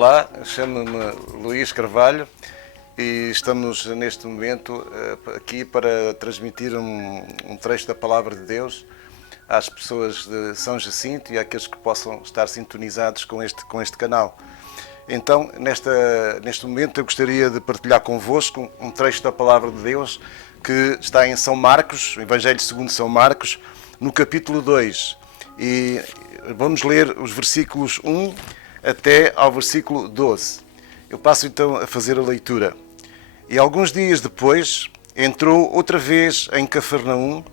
Olá, chamo-me Luís Carvalho e estamos neste momento aqui para transmitir um trecho da Palavra de Deus às pessoas de São Jacinto e àqueles que possam estar sintonizados com este canal. Então, neste momento, eu gostaria de partilhar convosco um trecho da Palavra de Deus que está em São Marcos, o Evangelho segundo São Marcos, no capítulo 2. E vamos ler os versículos 1 até ao versículo 12. Eu passo então a fazer a leitura. E alguns dias depois, entrou outra vez em Cafarnaum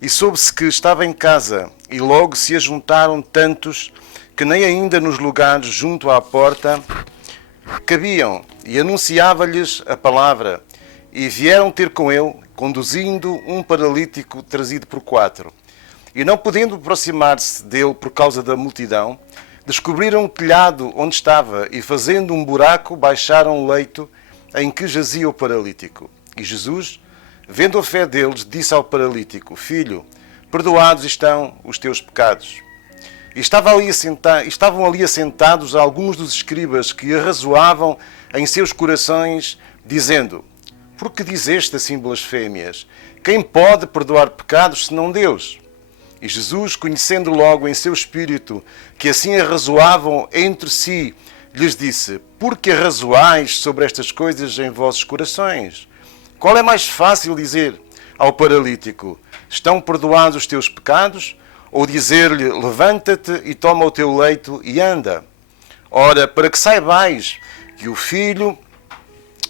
e soube-se que estava em casa, e logo se ajuntaram tantos que nem ainda nos lugares junto à porta cabiam, e anunciava-lhes a palavra. E vieram ter com ele, conduzindo um paralítico trazido por 4. E não podendo aproximar-se dele por causa da multidão, descobriram o telhado onde estava e, fazendo um buraco, baixaram o leito em que jazia o paralítico. E Jesus, vendo a fé deles, disse ao paralítico: Filho, perdoados estão os teus pecados. E estavam ali assentados alguns dos escribas que arrazoavam em seus corações, dizendo: Por que dizeste assim blasfémias? Quem pode perdoar pecados senão Deus? E Jesus, conhecendo logo em seu espírito que assim arrazoavam entre si, lhes disse: Por que arrazoais sobre estas coisas em vossos corações? Qual é mais fácil dizer ao paralítico: Estão perdoados os teus pecados? Ou dizer-lhe: Levanta-te e toma o teu leito e anda? Ora, para que saibais que o Filho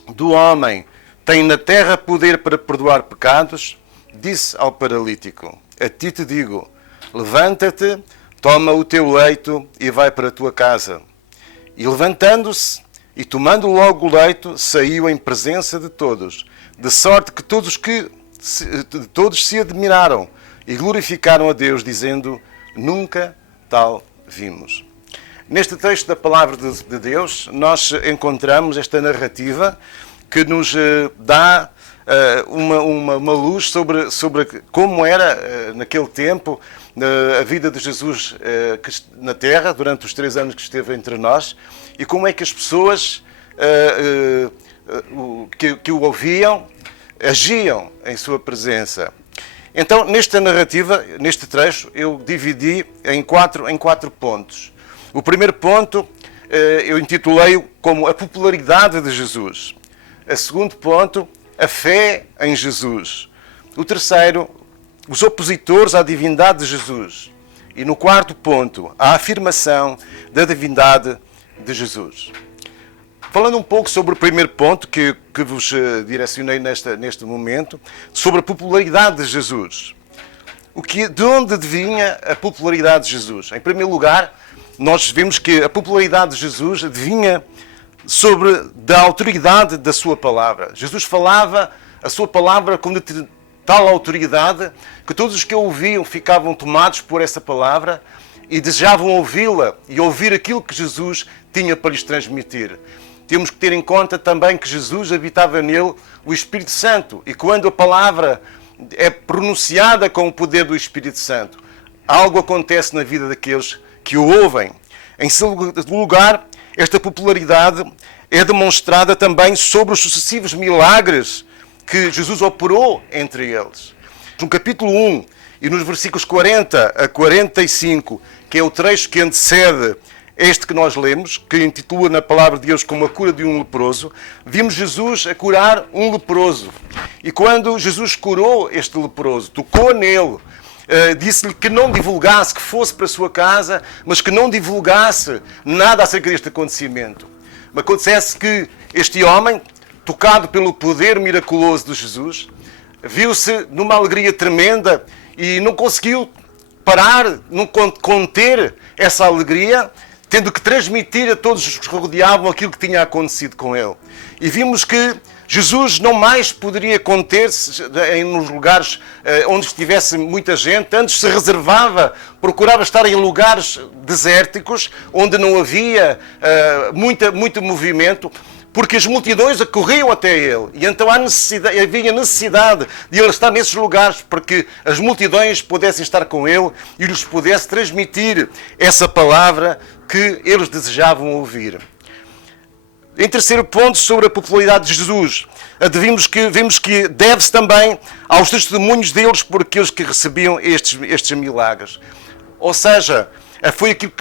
do Homem tem na terra poder para perdoar pecados, disse ao paralítico: A ti te digo, levanta-te, toma o teu leito e vai para a tua casa. E levantando-se e tomando logo o leito, saiu em presença de todos, de sorte que todos se admiraram e glorificaram a Deus, dizendo: Nunca tal vimos. Neste texto da Palavra de Deus, nós encontramos esta narrativa que nos dá uma luz sobre como era, naquele tempo, a vida de Jesus na Terra, durante os 3 anos que esteve entre nós, e como é que as pessoas que o ouviam agiam em sua presença. Então, nesta narrativa, neste trecho, eu dividi em quatro pontos. O primeiro ponto eu intitulei como a popularidade de Jesus. O segundo ponto, a fé em Jesus. O terceiro, os opositores à divindade de Jesus. E no quarto ponto, a afirmação da divindade de Jesus. Falando um pouco sobre o primeiro ponto que vos direcionei neste momento, sobre a popularidade de Jesus. De onde vinha a popularidade de Jesus? Em primeiro lugar, nós vemos que a popularidade de Jesus vinha da autoridade da sua palavra. Jesus falava a sua palavra com tal autoridade que todos os que a ouviam ficavam tomados por essa palavra e desejavam ouvi-la e ouvir aquilo que Jesus tinha para lhes transmitir. Temos que ter em conta também que Jesus habitava nele o Espírito Santo, e quando a palavra é pronunciada com o poder do Espírito Santo, algo acontece na vida daqueles que o ouvem. Em segundo lugar, esta popularidade é demonstrada também sobre os sucessivos milagres que Jesus operou entre eles. No capítulo 1 e nos versículos 40 a 45, que é o trecho que antecede este que nós lemos, que intitula na palavra de Deus como a cura de um leproso, vimos Jesus a curar um leproso. E quando Jesus curou este leproso, tocou nele, disse-lhe que não divulgasse, que fosse para a sua casa, mas que não divulgasse nada acerca deste acontecimento. Mas acontece que este homem, tocado pelo poder miraculoso de Jesus, viu-se numa alegria tremenda e não conseguiu parar, não conter essa alegria, tendo que transmitir a todos os que rodeavam aquilo que tinha acontecido com ele. E vimos que Jesus não mais poderia conter-se nos lugares onde estivesse muita gente. Antes se reservava, procurava estar em lugares desérticos, onde não havia muito movimento, porque as multidões acorriam até ele. E então havia necessidade de ele estar nesses lugares para que as multidões pudessem estar com ele e lhes pudesse transmitir essa palavra que eles desejavam ouvir. Em terceiro ponto, sobre a popularidade de Jesus, vimos que deve-se também aos testemunhos deles por aqueles que recebiam estes milagres. Ou seja, foi aquilo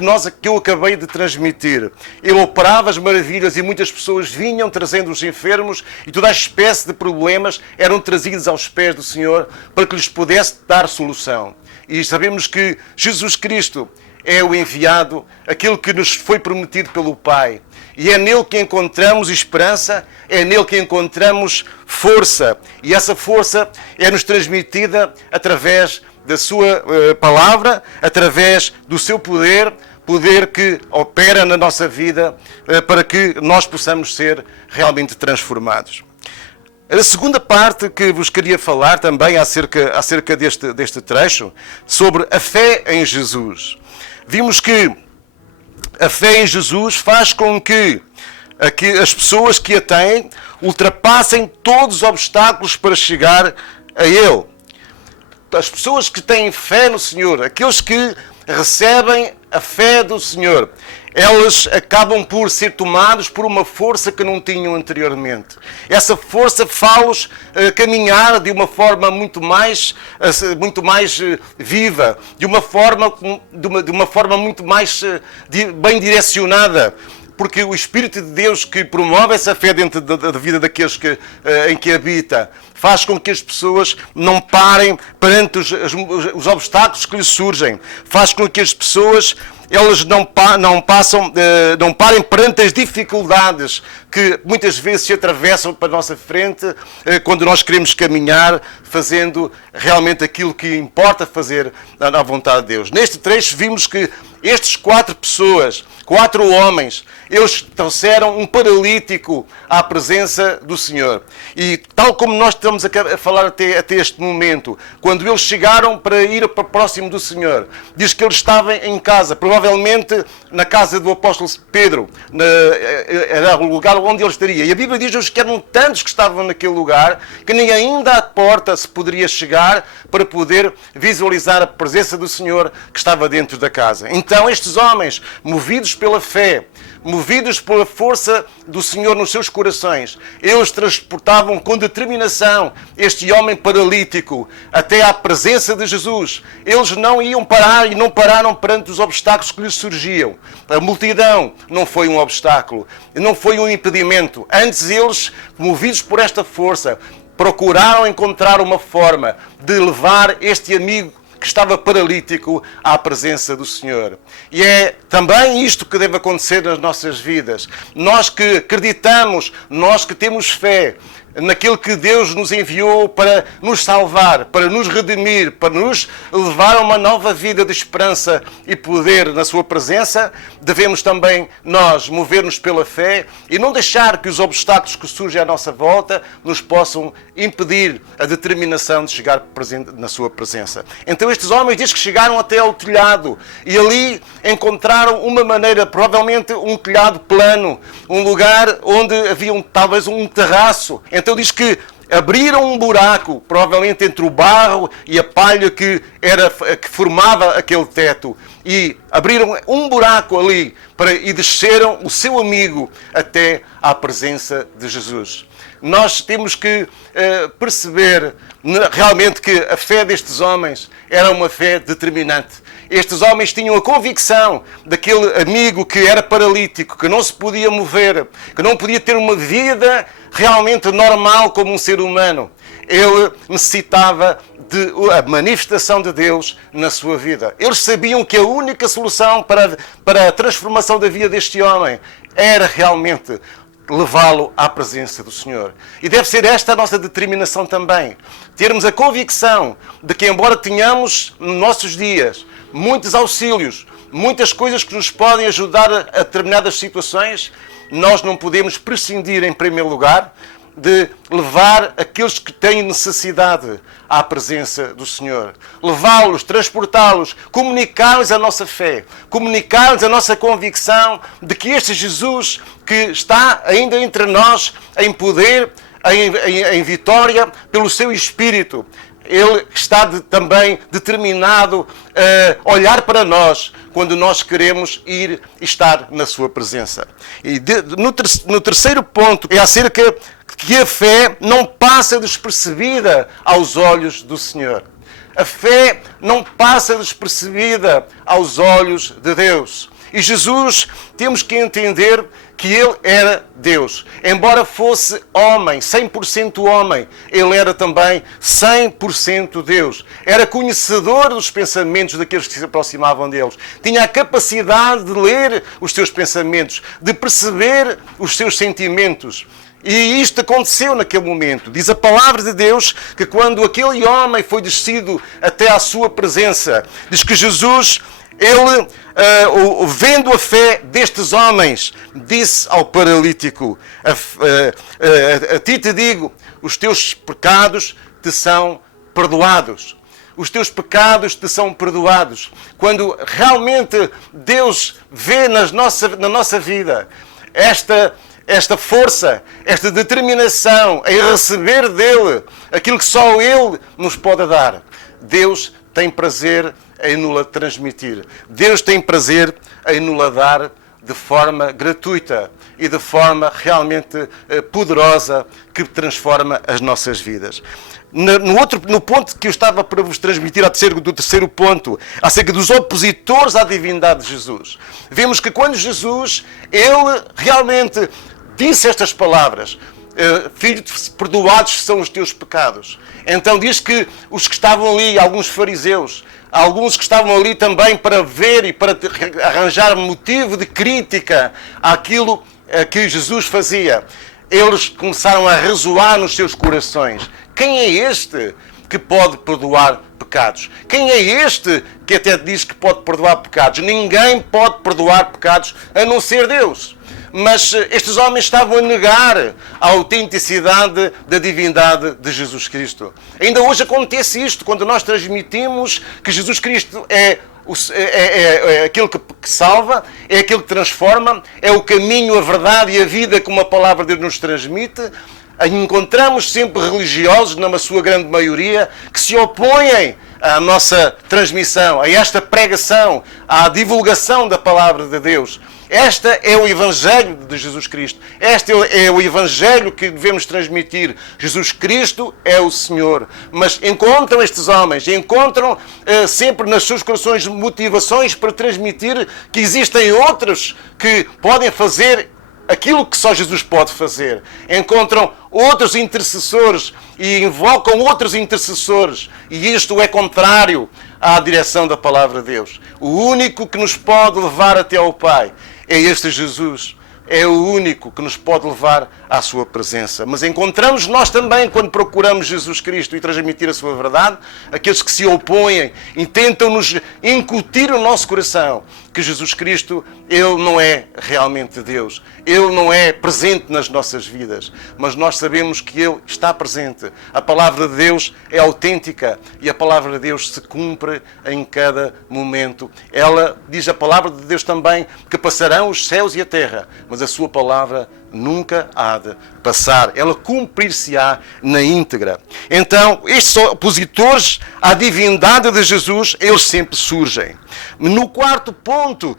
que eu acabei de transmitir. Ele operava as maravilhas e muitas pessoas vinham trazendo os enfermos e toda a espécie de problemas eram trazidos aos pés do Senhor para que lhes pudesse dar solução. E sabemos que Jesus Cristo é o enviado, aquele que nos foi prometido pelo Pai. E é nele que encontramos esperança, é nele que encontramos força. E essa força é-nos transmitida através da sua palavra, através do seu poder que opera na nossa vida para que nós possamos ser realmente transformados. A segunda parte que vos queria falar também acerca deste trecho, sobre a fé em Jesus. Vimos que a fé em Jesus faz com que as pessoas que a têm ultrapassem todos os obstáculos para chegar a Ele. As pessoas que têm fé no Senhor, aqueles que recebem a fé do Senhor, elas acabam por ser tomados por uma força que não tinham anteriormente. Essa força faz-los caminhar de uma forma muito mais viva, de uma forma muito mais bem direcionada. Porque o Espírito de Deus que promove essa fé dentro da vida daqueles em que habita, faz com que as pessoas não parem perante os obstáculos que lhes surgem, faz com que as pessoas elas não parem perante as dificuldades que muitas vezes se atravessam para a nossa frente quando nós queremos caminhar fazendo realmente aquilo que importa fazer na vontade de Deus. Neste trecho vimos que estes 4 homens, eles trouxeram um paralítico à presença do Senhor. E tal como nós estamos a falar até este momento, quando eles chegaram para ir para próximo do Senhor, diz que eles estavam em casa, provavelmente na casa do apóstolo Pedro, era o lugar onde ele estaria. E a Bíblia diz-nos que eram tantos que estavam naquele lugar, que nem ainda à porta se poderia chegar para poder visualizar a presença do Senhor que estava dentro da casa. Então estes homens, movidos pela fé, movidos pela força do Senhor nos seus corações, eles transportavam com determinação este homem paralítico até à presença de Jesus. Eles não iam parar e não pararam perante os obstáculos que lhes surgiam. A multidão não foi um obstáculo, não foi um impedimento. Antes eles, movidos por esta força, procuraram encontrar uma forma de levar este amigo que estava paralítico à presença do Senhor. E é também isto que deve acontecer nas nossas vidas. Nós que acreditamos, nós que temos fé naquilo que Deus nos enviou para nos salvar, para nos redimir, para nos levar a uma nova vida de esperança e poder na sua presença, devemos também nós mover-nos pela fé e não deixar que os obstáculos que surgem à nossa volta nos possam impedir a determinação de chegar na sua presença. Então estes homens diz que chegaram até ao telhado e ali encontraram uma maneira, provavelmente um telhado plano, um lugar onde havia talvez um terraço. Então diz que abriram um buraco, provavelmente entre o barro e a palha que formava aquele teto. E abriram um buraco ali e desceram o seu amigo até à presença de Jesus. Nós temos que perceber realmente que a fé destes homens era uma fé determinante. Estes homens tinham a convicção daquele amigo que era paralítico, que não se podia mover, que não podia ter uma vida realmente normal como um ser humano. Ele necessitava a manifestação de Deus na sua vida. Eles sabiam que a única solução para a transformação da vida deste homem era realmente levá-lo à presença do Senhor. E deve ser esta a nossa determinação também. Termos a convicção de que, embora tenhamos nos nossos dias muitos auxílios, muitas coisas que nos podem ajudar a determinadas situações, nós não podemos prescindir, em primeiro lugar, de levar aqueles que têm necessidade à presença do Senhor. Levá-los, transportá-los, comunicar-lhes a nossa fé, comunicar-lhes a nossa convicção de que este Jesus que está ainda entre nós em poder, em vitória, pelo seu Espírito, Ele está também determinado a olhar para nós quando nós queremos ir estar na sua presença. E no terceiro ponto é acerca que a fé não passa despercebida aos olhos do Senhor. A fé não passa despercebida aos olhos de Deus. E Jesus, temos que entender que Ele era Deus. Embora fosse homem, 100% homem, Ele era também 100% Deus. Era conhecedor dos pensamentos daqueles que se aproximavam deles. Tinha a capacidade de ler os seus pensamentos, de perceber os seus sentimentos. E isto aconteceu naquele momento. Diz a palavra de Deus que quando aquele homem foi descido até à sua presença, diz que Jesus, ele, vendo a fé destes homens, disse ao paralítico: a ti te digo, os teus pecados te são perdoados. Os teus pecados te são perdoados. Quando realmente Deus vê na nossa vida esta força, esta determinação em receber dele aquilo que só Ele nos pode dar, Deus tem prazer em nos transmitir. Deus tem prazer em nos dar de forma gratuita e de forma realmente poderosa que transforma as nossas vidas. No ponto que eu estava para vos transmitir, do terceiro ponto, acerca dos opositores à divindade de Jesus, vemos que quando Jesus, Ele realmente disse estas palavras: filho, perdoados são os teus pecados. Então diz que os que estavam ali, alguns fariseus, alguns que estavam ali também para ver e para arranjar motivo de crítica àquilo que Jesus fazia, eles começaram a resoar nos seus corações: quem é este que pode perdoar pecados? Quem é este que até diz que pode perdoar pecados? Ninguém pode perdoar pecados a não ser Deus. Mas estes homens estavam a negar a autenticidade da divindade de Jesus Cristo. Ainda hoje acontece isto, quando nós transmitimos que Jesus Cristo é aquele que salva, é aquele que transforma, é o caminho, a verdade e a vida, como a palavra de Deus nos transmite. Encontramos sempre religiosos, na sua grande maioria, que se opõem à nossa transmissão, a esta pregação, à divulgação da palavra de Deus. Este é o Evangelho de Jesus Cristo. Este é o Evangelho que devemos transmitir. Jesus Cristo é o Senhor. Mas encontram estes homens, encontram sempre nas seus corações motivações para transmitir que existem outros que podem fazer aquilo que só Jesus pode fazer. Encontram outros intercessores e invocam outros intercessores. E isto é contrário à direção da palavra de Deus. O único que nos pode levar até ao Pai é este Jesus. É o único que nos pode levar à sua presença. Mas encontramos nós também, quando procuramos Jesus Cristo e transmitir a sua verdade, aqueles que se opõem e tentam nos incutir no nosso coração que Jesus Cristo, Ele não é realmente Deus. Ele não é presente nas nossas vidas. Mas nós sabemos que Ele está presente. A palavra de Deus é autêntica e a palavra de Deus se cumpre em cada momento. Ela diz, a palavra de Deus também, que passarão os céus e a terra, mas a sua palavra nunca há de passar. Ela cumprir-se-á na íntegra. Então, estes opositores à divindade de Jesus, eles sempre surgem. No quarto ponto,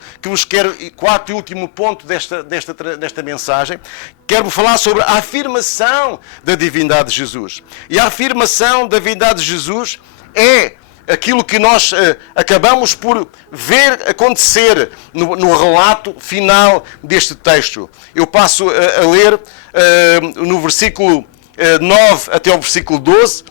quarto e último ponto desta mensagem, quero falar sobre a afirmação da divindade de Jesus. E a afirmação da divindade de Jesus é aquilo que nós acabamos por ver acontecer no relato final deste texto. Eu passo a ler no versículo 9 até ao versículo 12,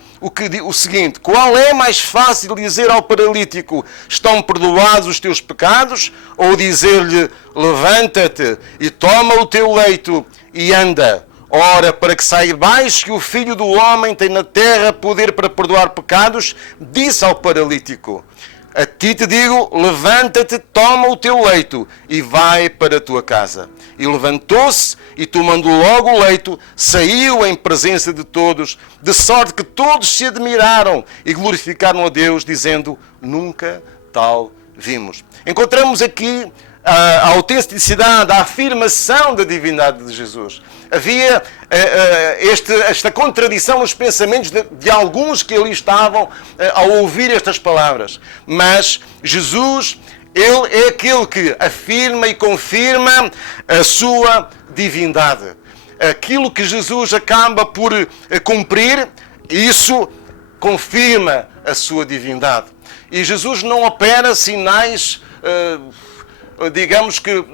o seguinte: qual é mais fácil dizer ao paralítico, estão perdoados os teus pecados, ou dizer-lhe, levanta-te e toma o teu leito e anda? Ora, para que saibais que o Filho do Homem tem na terra poder para perdoar pecados, disse ao paralítico, a ti te digo, levanta-te, toma o teu leito e vai para a tua casa. E levantou-se e, tomando logo o leito, saiu em presença de todos, de sorte que todos se admiraram e glorificaram a Deus, dizendo, nunca tal vimos. Encontramos aqui a autenticidade, a afirmação da divindade de Jesus. Havia esta contradição nos pensamentos de alguns que ali estavam ao ouvir estas palavras. Mas Jesus, Ele é aquele que afirma e confirma a sua divindade. Aquilo que Jesus acaba por cumprir, isso confirma a sua divindade. E Jesus não opera sinais, digamos que,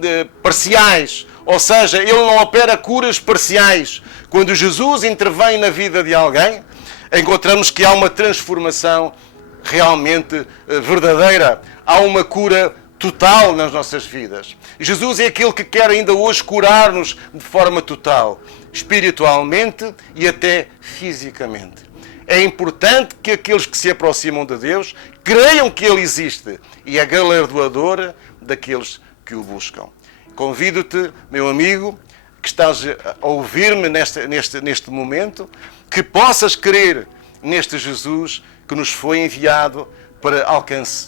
parciais. Ou seja, Ele não opera curas parciais. Quando Jesus intervém na vida de alguém, encontramos que há uma transformação realmente verdadeira. Há uma cura total nas nossas vidas. Jesus é aquele que quer ainda hoje curar-nos de forma total, espiritualmente e até fisicamente. É importante que aqueles que se aproximam de Deus creiam que Ele existe e é galardoador daqueles que o buscam. Convido-te, meu amigo, que estás a ouvir-me neste momento, que possas crer neste Jesus que nos foi enviado para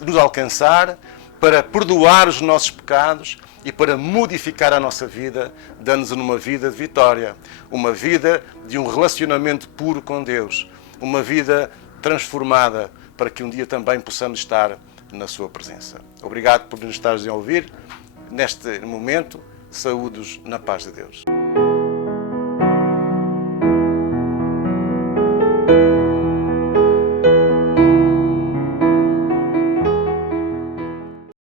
nos alcançar, para perdoar os nossos pecados e para modificar a nossa vida, dando-nos uma vida de vitória, uma vida de um relacionamento puro com Deus, uma vida transformada para que um dia também possamos estar na sua presença. Obrigado por nos estares a ouvir. Neste momento, saúdos na paz de Deus.